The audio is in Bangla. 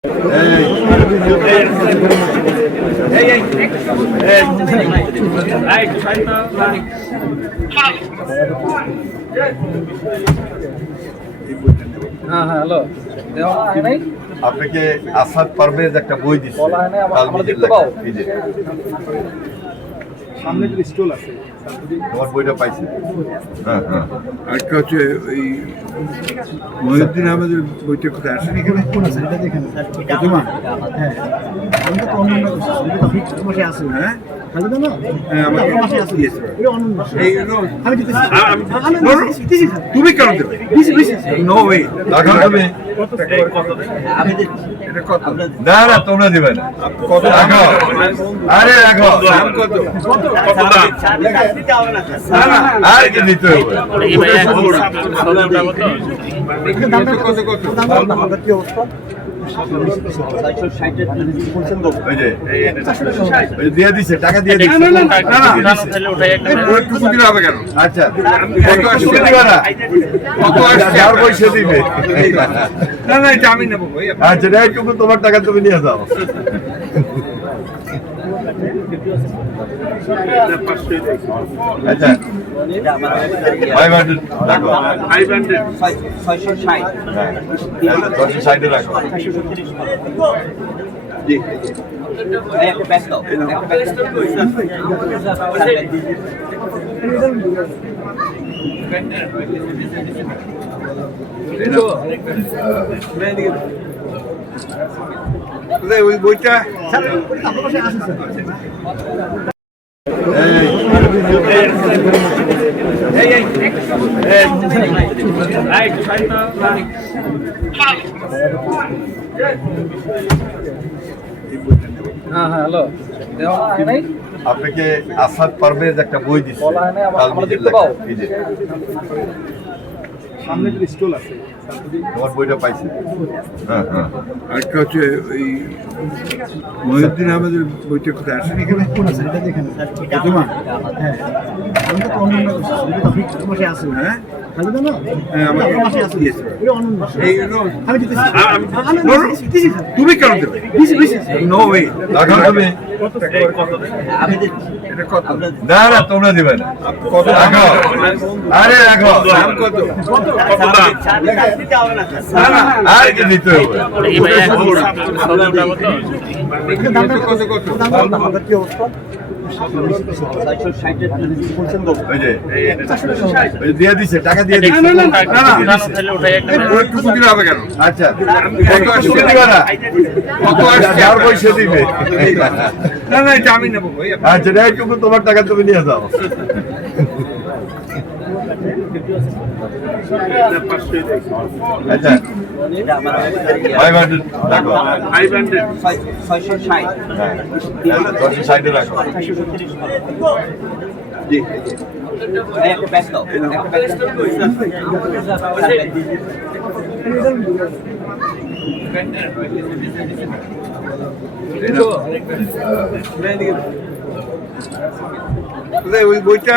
হ্যালো, আপনাকে আসাদ পারভেজ একটা বই দিচ্ছে সামনে একটা স্টল আছে, তোমার বইটা পাইছে। হ্যাঁ হ্যাঁ, আরেকটা হচ্ছে ওই মহিউদ্দিন আহমেদের বইটা কোথায় আসে? এখানে কোন আছে এটা দেখেন। প্রথমা? হ্যাঁ, আমি তো অনন্য করছি, এটা তো ফিক্স বসে আছে। হ্যাঁ খালি না না, হ্যাঁ, আমাকে বসে আছে। দিয়েছে। এটা অনন্য। এই no, আমি দিতেছি। no, no, তুমি কেন দেবে? No way. রাখো তুমি। এটা কত? না না, তোমরা দিবে না। কত রাখো, আরে রাখো। দাম কত? না না, আর কি দিতে হবে? কত কত? কি অবস্থা? ওই যে দিয়ে দিছে, টাকা দিয়ে দিছে। ওইটুকু দিলে হবে কেন? আচ্ছা, কত আসছে? দিবে না। কত আসছে? যার বই সে দিবে। না না, এটা আমি নেবো ভাই। আচ্ছা, এইটুকু তোমার টাকা তুমি নিয়ে যাও। আচ্ছা, 500 রাখো। 660 রাখো। জি। কোথায় ওই বইটা? হ্যালো, আপনাকে আসাদ পারভেজ একটা বই দিচ্ছে সামনে একটা স্টল আছে, তোমার বইটা পাইছে। হ্যাঁ হ্যাঁ, আরেকটা হচ্ছে ওই মহিউদ্দিন আহমেদের বইটা কোথায় আসে? এখানে কোন আছে এটা দেখেন। প্রথমা? হ্যাঁ, আমি তো অনন্য করছি, এটা তো ফিক্স বসে আছে। হ্যাঁ খালি না না, হ্যাঁ, আমাকে বসে আছে। দিয়েছে। এটা অনন্য। এই no, আমি দিতেছি। no, no, তুমি কেন দেবে? No way. রাখো তুমি। এটা কত? না না, তোমরা দিবে না। কত? রাখো, আরে রাখো। দাম কত? না না, আর কি দিতে হবে? কত কত? কি অবস্থা? ওই যে দিয়ে দিছে, টাকা দিয়ে দিছে। ওইটুকু দিলে হবে কেন? আচ্ছা, কত আসছে? দিবে না। কত আসছে? যার বই সে দিবে। না না, এটা আমি নেবো ভাই। আচ্ছা, এইটুকু তোমার টাকা তুমি নিয়ে যাও। আচ্ছা, 500 রাখো। 660 রাখো। জি। কোথায় ওই বইটা?